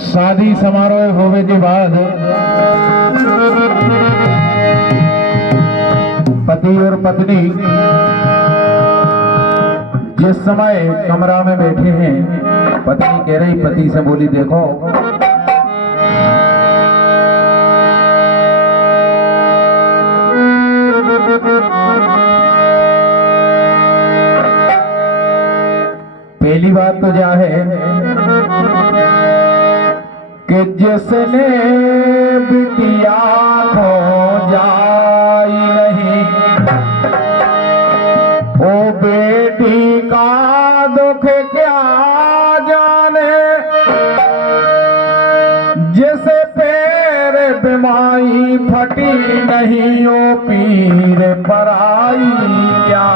शादी समारोह होने के बाद पति और पत्नी जिस समय कमरा में बैठे हैं, पत्नी कह रही पति से बोली, देखो पहली बात तो क्या है कि जिसने बिटिया खो जाई नहीं, ओ बेटी का दुख क्या जाने, जिसे पैर बिमाई फटी नहीं, ओ पीर पराई क्या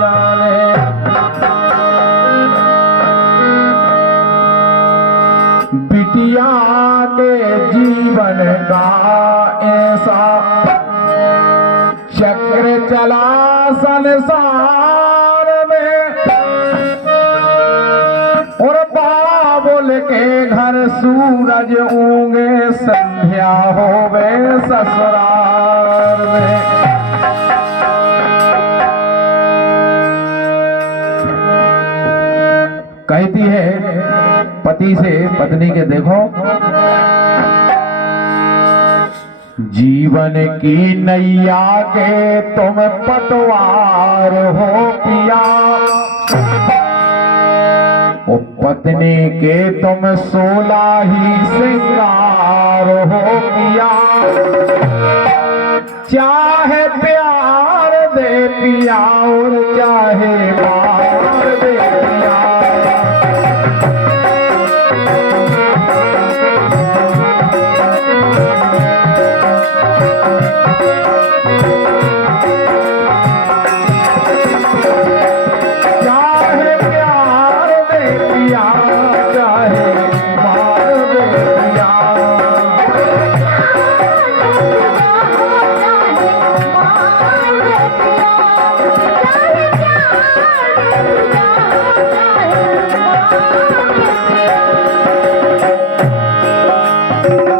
जाने। बिटिया के जीवन का ऐसा चक्र चला संसार में, और बाबुल के घर सूरज ऊँगे संध्या होवे ससुराल में। कहती है पति से पत्नी के, देखो जीवन की नैया के तुम पतवार हो पिया, ओ पत्नी के तुम सोला ही श्रृंगार हो पिया, चाहे प्यार दे पिया और चाहे मार दे पिया।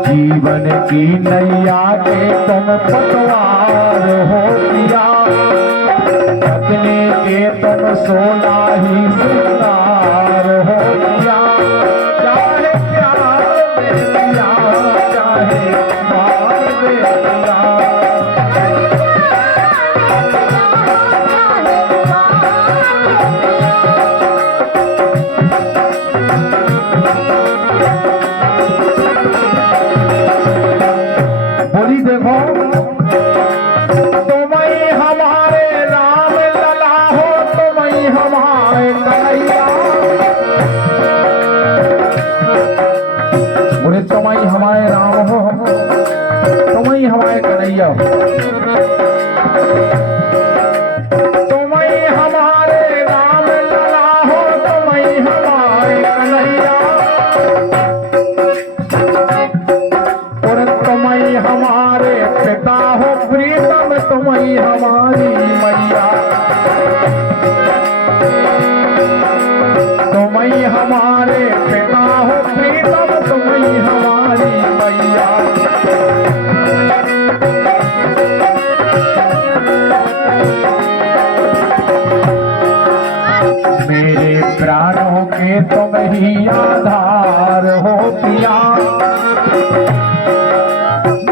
जीवन की नैया के तुम पतवार हो पिया, पत्नी के तुम सोना ही श्रृंगार हो पिया, चाहे प्यार दे पिया चाहे मार दे पिया। देखो तुम ही हमारे राम लला हो, तुम ही हमारे कन्हैया, बोले तुम ही हमारे राम हो, तुम ही हमारे कन्हैया हो, तुम ही हमारे राम लला हो, तुम ही हमारे कन्हैया, और तुम ही हमारे पिता हो प्रीतम, तुम ही हमारी मैया, तुम ही हमारे पिता हो प्रीतम, तुम ही हमारी मैया। मेरे प्राणों के तुम ही आधार हो पिया,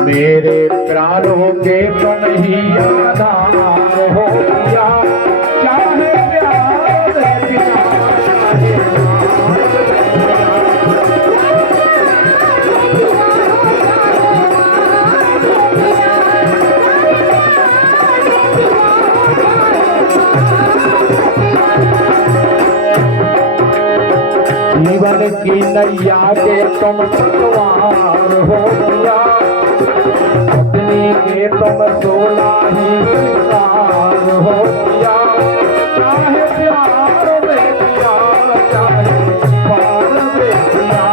मेरे प्राणों के तुम ही आधार हो पिया, चाहे प्यार दे पिया जीवन की नैया के तुम पतवार हो पिया, पत्नी के तुम सोला ही श्रृंगार हो पिया, चाहे प्यार दे पिया चाहे मार दे पिया।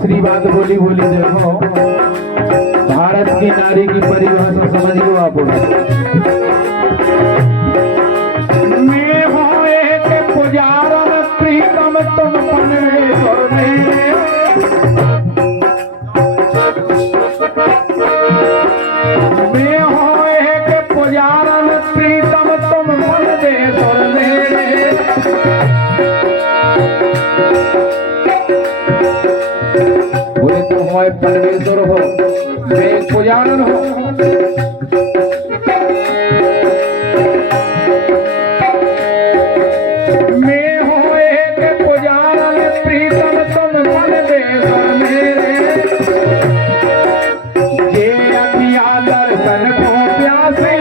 दूसरी बात बोली बोली देखो, भारत की नारी की परिभाषा समझ लो आप। मैं हूँ एक पुजारन प्रीतम तुम परमेश्वर में, मैं हूँ एक पुजारन प्रीतम तुम परमेश्वर में। बोले तुम हमारे परमेश्वर हो, मैं एक पुजारन हूँ। मैं हूँ एक पुजारन प्रीतम तुम परमेश्वर मेरे, जे अखिया दर्शन को प्यासी,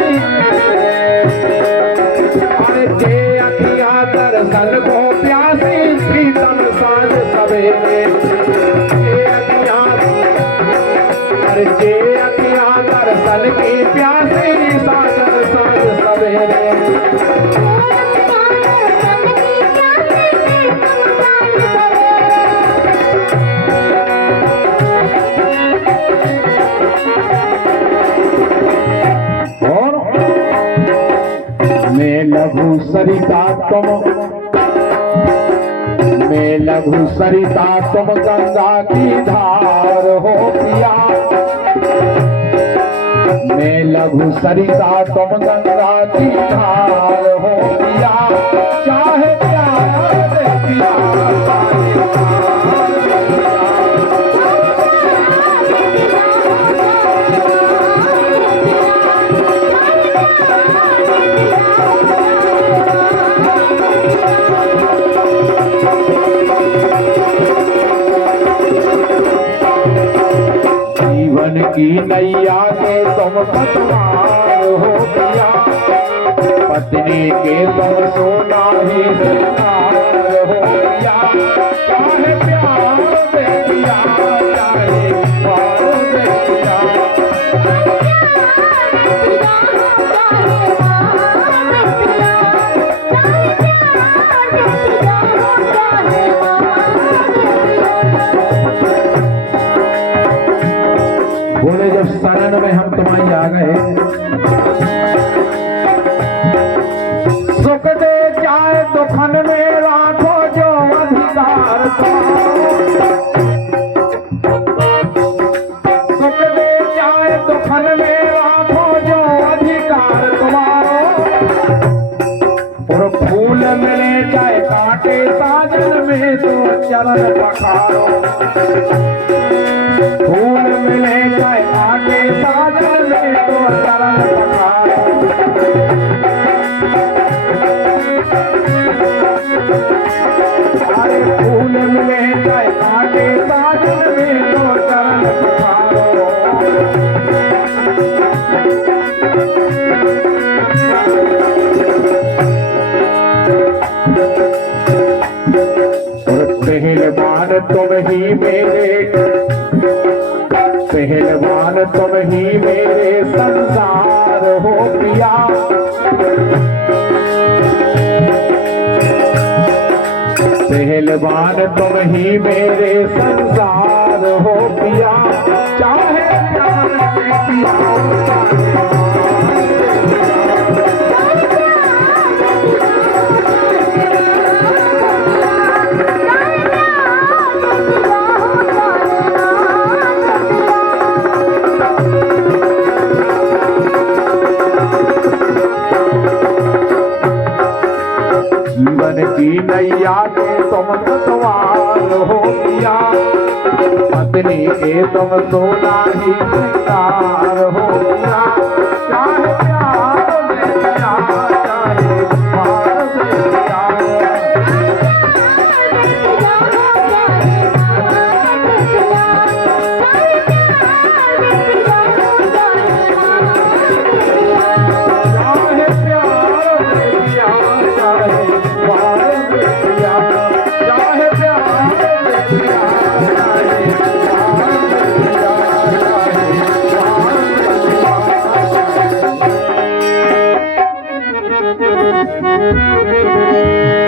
अरे जे अखिया दर्शन को प्यासी प्रीतम साँझ सवेरे, जे अखिया दर्शन की प्यासी सागर साँझ सवेरे। और मैं लघु सरिता तुम, मैं लघु सरिता तुम गंगा की धार हो पिया, मैं लघु सरिता तुम गंगा की धार हो पिया, चाहे प्यार दे पिया, जीवन की नैया के तुम पतवार हो पिया, पत्नी के तुम सोना ही सिंगार हो पिया, चाहे प्यार दे पिया, चाहे प्यार दे पिया। बोले जब शरण में हम तुम्हारी आ गए, सुख दे जाए दुखन में राखो जो अधिकार तुम्हारो, सुख दे जाए दुखन में राखो जो अधिकार तुम्हारो, और फूल मिले चाहे कांटे साजन में तो चरण पखारो, फूल मिले चाहे कांटे साजन में तो चरण पखारो। अरे फूल मिले चाहे कांटे साजन में तो चरण पखारो। और पहलवान तुम ही मेरे, पहलवान तुम ही मेरे संसार हो पिया, पहलवान तुम ही मेरे संसार हो पिया, चाहे प्यार दे पिया, जीवन की नैया के तुम पतवार हो पिया, पत्नी के तुम सोना ही श्रृंगार हो पिया, चाहे प्यार दे पिया, चाहे प्यार दे पिया। Thank you.